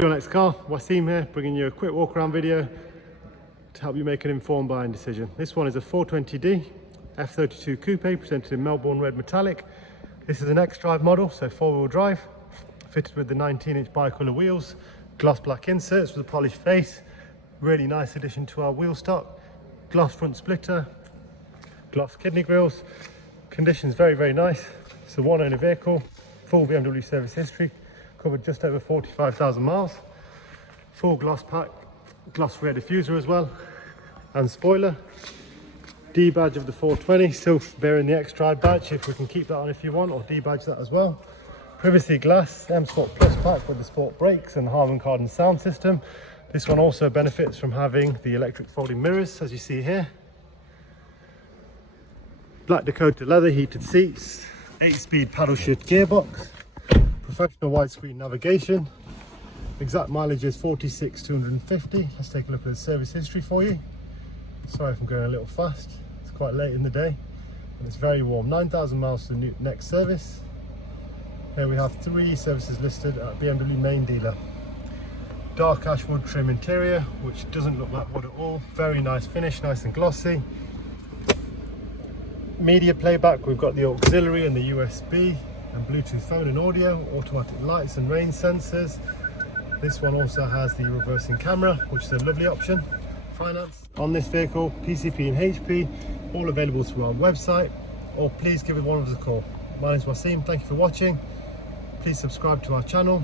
Your next car, Wasim here, bringing you a quick walk around video to help you make an informed buying decision. This one is a 420D F32 Coupe presented in Melbourne Red Metallic. This is an X-Drive model, so four-wheel drive, fitted with the 19-inch bi-colour wheels, gloss black inserts with a polished face, really nice addition to our wheel stock, gloss front splitter, gloss kidney grills, conditions very nice. It's a one-owner vehicle, full BMW service history, covered just over 45,000 miles, full gloss pack, gloss rear diffuser as well, and spoiler. D badge of the 420, still bearing the X-Drive badge if we can keep that on if you want, or D-badge that as well. Privacy glass, M Sport Plus pack with the sport brakes and Harman Kardon sound system. This one also benefits from having the electric folding mirrors, as you see here. Black Dakota leather, heated seats, 8-speed paddle shift gearbox, professional widescreen navigation. Exact mileage is 46,250. Let's take a look at the service history for you. Sorry if I'm going a little fast. It's quite late in the day and it's very warm. 9,000 miles to the next service. Here we have 3 services listed at BMW main dealer. Dark ash wood trim interior, which doesn't look like wood at all. Very nice finish, nice and glossy. Media playback, we've got the auxiliary and the USB and Bluetooth phone and audio, automatic lights and rain sensors. This one also has the reversing camera, which is a lovely option. Finance on this vehicle, PCP and HP, all available through our website, or please give one of us a call. My name is Wasim, thank you for watching. Please subscribe to our channel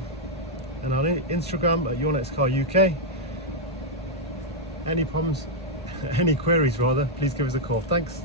and on Instagram at YourNextCarUK. Any problems, any queries rather, please give us a call. Thanks.